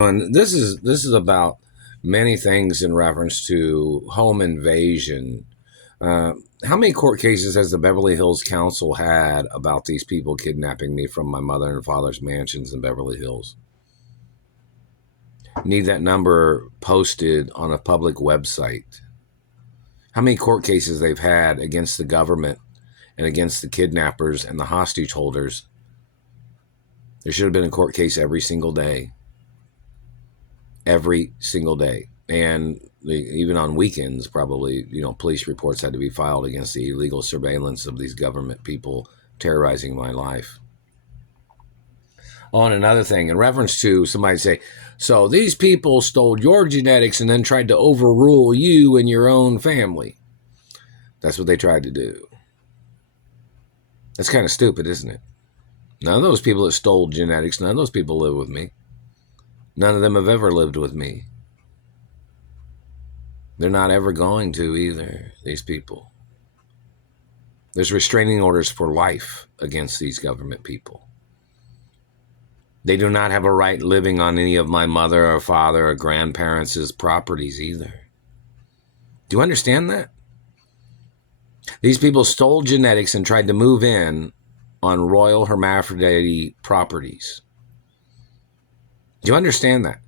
And this is about many things in reference to home invasion. Uh, how many court cases has the Beverly Hills Council had about these people kidnapping me from my mother and father's mansions in Beverly Hills? Need that number posted on a public website. How many court cases they've had against the government and against the kidnappers and the hostage holders? There should have been a court case every single day. Every single day. And even on weekends, probably, police reports had to be filed against the illegal surveillance of these government people terrorizing my life. On another thing, in reference to somebody say, so these people stole your genetics and then tried to overrule you and your own family. That's what they tried to do. That's kind of stupid, isn't it? None of those people that stole genetics, none of those people live with me. None of them have ever lived with me. They're not ever going to either, these people. There's restraining orders for life against these government people. They do not have a right living on any of my mother or father or grandparents' properties either. Do you understand that? These people stole genetics and tried to move in on royal hermaphrodite properties. Do you understand that?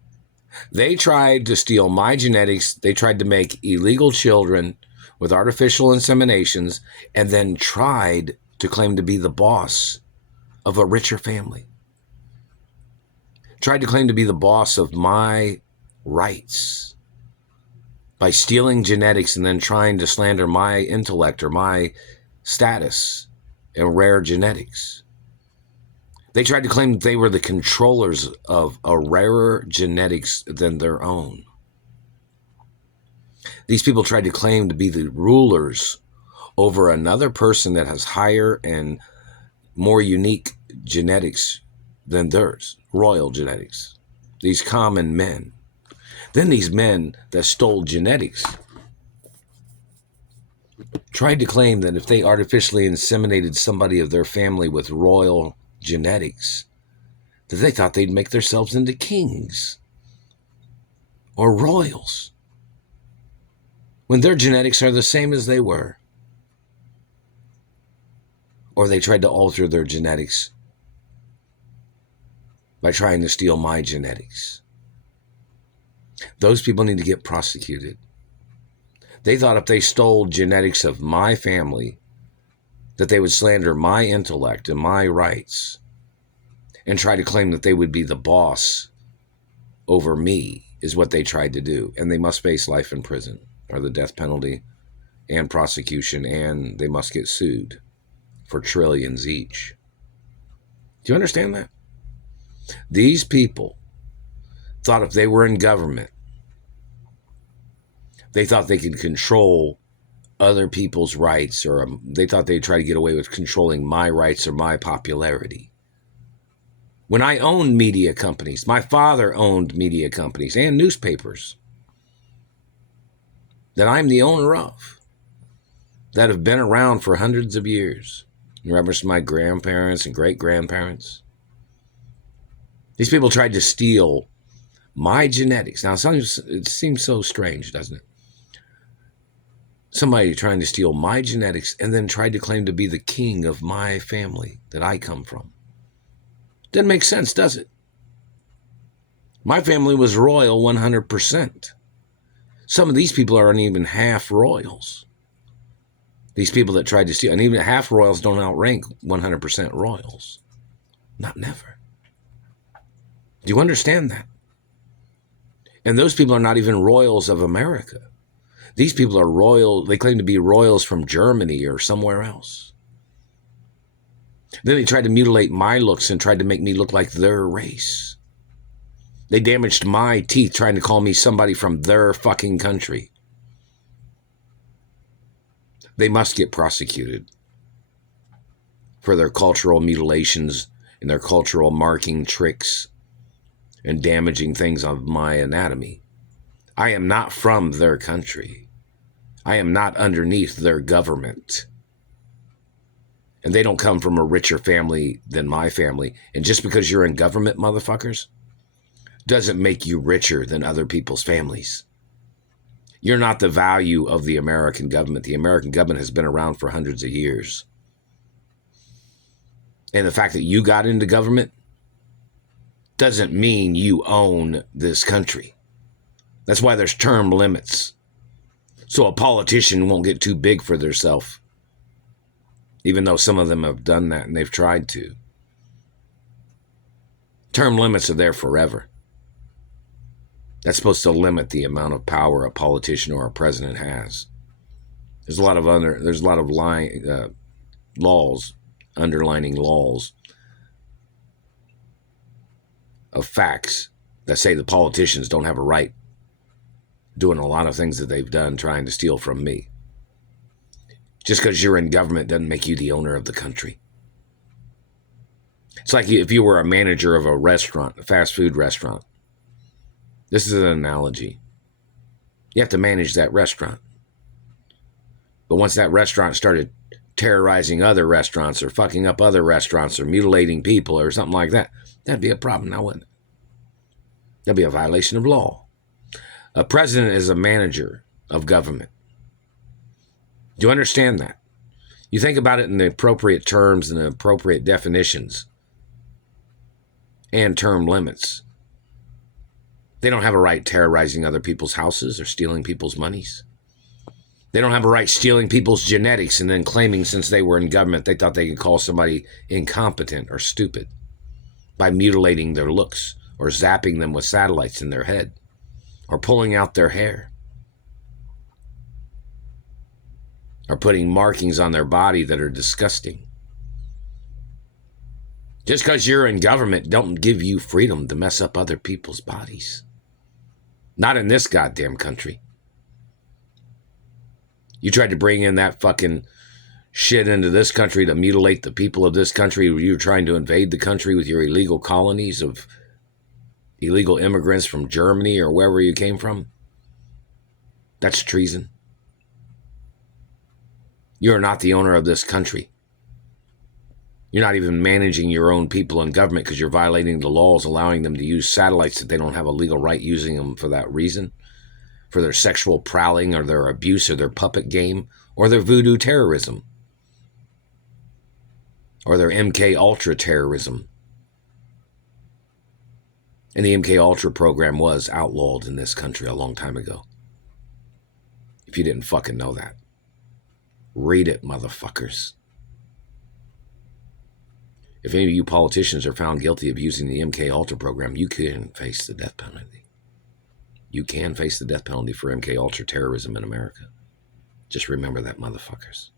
They tried to steal my genetics. They tried to make illegal children with artificial inseminations and then tried to claim to be the boss of a richer family. Tried to claim to be the boss of my rights by stealing genetics and then trying to slander my intellect or my status in rare genetics. They tried to claim that they were the controllers of a rarer genetics than their own. These people tried to claim to be the rulers over another person that has higher and more unique genetics than theirs, royal genetics, these common men. Then these men that stole genetics tried to claim that if they artificially inseminated somebody of their family with royal genetics, that they thought they'd make themselves into kings or royals, when their genetics are the same as they were. Or they tried to alter their genetics by trying to steal my genetics. Those people need to get prosecuted. They thought if they stole genetics of my family, that they would slander my intellect and my rights and try to claim that they would be the boss over me, is what they tried to do. And they must face life in prison or the death penalty and prosecution, and they must get sued for trillions each. Do you understand that? These people thought if they were in government, they thought they could control other people's rights, or they thought they'd try to get away with controlling my rights or my popularity. When I owned media companies, my father owned media companies and newspapers that I'm the owner of, that have been around for hundreds of years, in reference to my grandparents and great-grandparents. These people tried to steal my genetics. Now, it seems so strange, doesn't it? Somebody trying to steal my genetics and then tried to claim to be the king of my family that I come from. Doesn't make sense, does it? My family was royal 100%. Some of these people aren't even half royals. These people that tried to steal, and even half royals don't outrank 100% royals. Not never. Do you understand that? And those people are not even royals of America. These people are royal. They claim to be royals from Germany or somewhere else. Then they tried to mutilate my looks and tried to make me look like their race. They damaged my teeth trying to call me somebody from their fucking country. They must get prosecuted for their cultural mutilations and their cultural marking tricks and damaging things of my anatomy. I am not from their country. I am not underneath their government. And they don't come from a richer family than my family. And just because you're in government, motherfuckers, doesn't make you richer than other people's families. You're not the value of the American government. The American government has been around for hundreds of years. And the fact that you got into government doesn't mean you own this country. That's why there's term limits. So a politician won't get too big for themselves, even though some of them have done that and they've tried to. Term limits are there forever. That's supposed to limit the amount of power a politician or a president has. There's a lot of laws, underlining laws of facts that say the politicians don't have a right doing a lot of things that they've done trying to steal from me. Just because you're in government doesn't make you the owner of the country. It's like if you were a manager of a restaurant, a fast food restaurant. This is an analogy. You have to manage that restaurant. But once that restaurant started terrorizing other restaurants or fucking up other restaurants or mutilating people or something like that, that'd be a problem now, wouldn't it? That'd be a violation of law. A president is a manager of government. Do you understand that? You think about it in the appropriate terms and the appropriate definitions and term limits. They don't have a right terrorizing other people's houses or stealing people's monies. They don't have a right stealing people's genetics and then claiming since they were in government they thought they could call somebody incompetent or stupid by mutilating their looks or zapping them with satellites in their head or pulling out their hair or putting markings on their body that are disgusting. Just because you're in government don't give you freedom to mess up other people's bodies. Not in this goddamn country. You tried to bring in that fucking shit into this country to mutilate the people of this country. You were trying to invade the country with your illegal colonies of illegal immigrants from Germany or wherever you came from. That's treason. You're not the owner of this country. You're not even managing your own people in government because you're violating the laws, allowing them to use satellites that they don't have a legal right using them for that reason, for their sexual prowling or their abuse or their puppet game or their voodoo terrorism or their MK Ultra terrorism. And the MK Ultra program was outlawed in this country a long time ago. If you didn't fucking know that. Read it, motherfuckers. If any of you politicians are found guilty of using the MK Ultra program, you can face the death penalty. You can face the death penalty for MK Ultra terrorism in America. Just remember that, motherfuckers.